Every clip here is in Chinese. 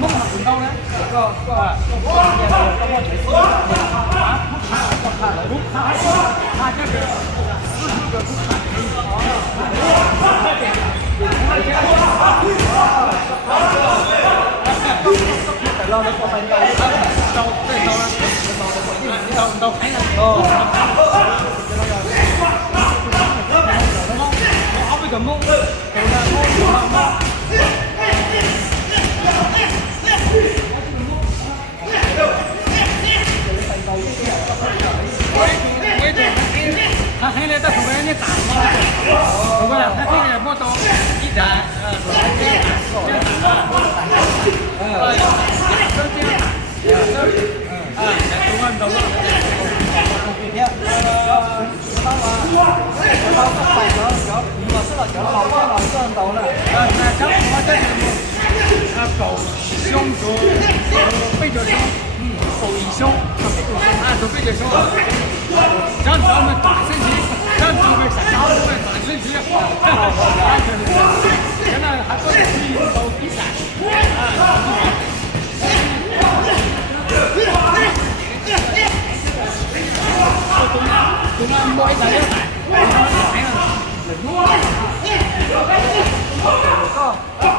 mốc là cũng đâu đấy có lo nó có phải đâu thấy đâu áo bị cầm mông他黑的，他突然间打嘛，不是，他这个摩托一打，狗胸足背着胸，手以胸，手背着胸，这样咱们打身体，这样就会想打部分打身体，现在还不能去走比赛，chúng mỗi giờ đều phải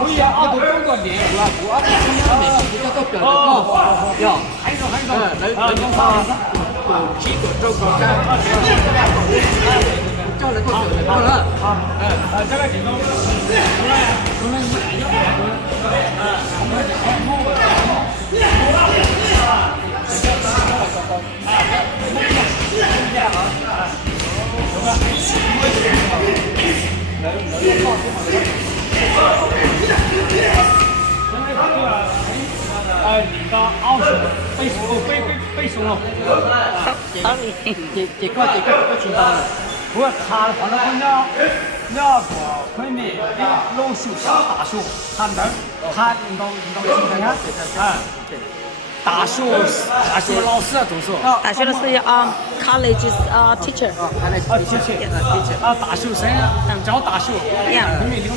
bây giờ ở thủ công còn gì là của ấp chúng ta có được lấy chúng ta chỉ của châu còn ra cho lấy con được thôi đó chắc là chỉ có你的奥数背熟了，这个不知道了。不过他反正要个昆明老手小大手，他能他你到今天啊。大学老师都是。大学老师college teacher。teacher。大学生教大学。Yeah。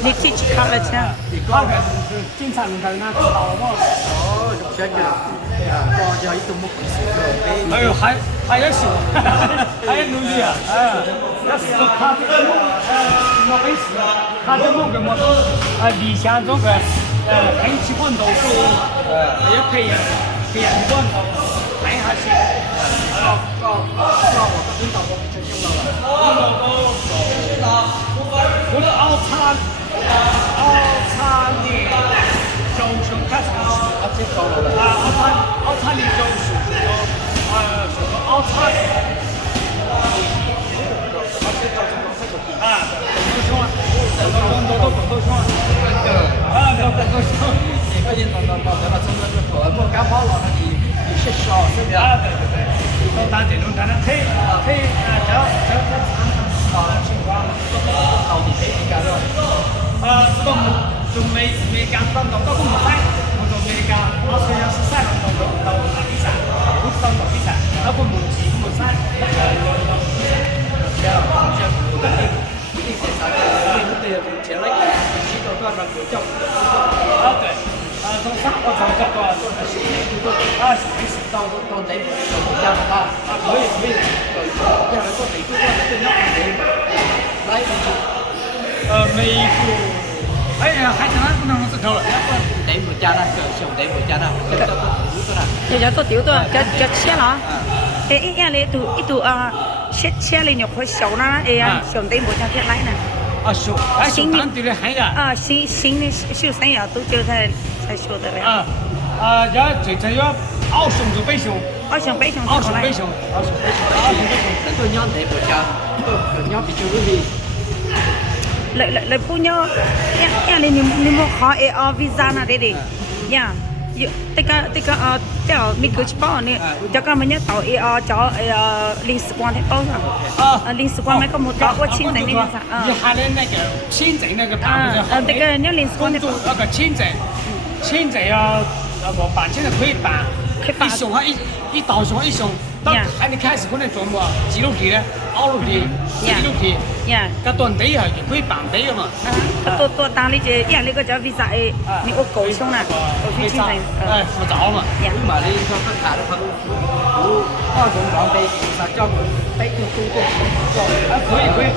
你 teach college 啊？那个经常在那知道吗？学姐，高家一都没本事。哎呦，还要学，还要努力啊！要是他没本事，他就没个么理想中的很喜欢读书，要培养我看下去。我的奥餐的周雄开始奥餐的周雄，奥餐。cái gì nó là trong cái tuổi một cá pháo là nó gì xích sò thế nhỉ? Nó ta chỉ luôn ta nó thế cháu情况到底谁干的？都仲未揀分到，都唔使，我仲未揀，我雖然是賽到比賽，不是到比賽，那個目前不賽，前来洗澡段上有教對，從3個從這個洗到哪部家的話，可以，要來個哪部段的對那美國，哎呀，還真係不能是夠了，哪部家呢？就哪部家呢？就叫做丢的，叫切了。一样的一度切了肉可小啦，上底冇拆切来呢。熟，新當地的很個。新的修身要都叫才學得了。要最要奧熊就背熊。奧熊背熊。那個鳥哪部家？鳥比較容易。來不鳥，你冇考visa 那的呀。這個叫米格奇包呢，這個我們到叫領事館的包上，領事館那個冇到過簽證的那啥，你喊的那個簽證那個辦不了，這個你領事館的那個簽證要那個辦簽證可以辦，一到熊一熊当 Yeah. 还没开始可能做么鸡肉皮、熬肉皮、鸡肉皮， 呀。个炖底下就可以拌底了嘛。多当你这呀，你个叫 visa 诶，你我够凶啦，够去清晨。哎，浮躁嘛。呀。nhưng mà đi cho tất cả nó không có cũng gọn đây sao cho tay cho tôi cho 可以可以。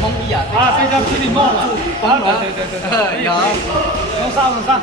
không bây giờ 啊，这叫皮里梦嘛。啊，对对对对对。有弄啥弄啥。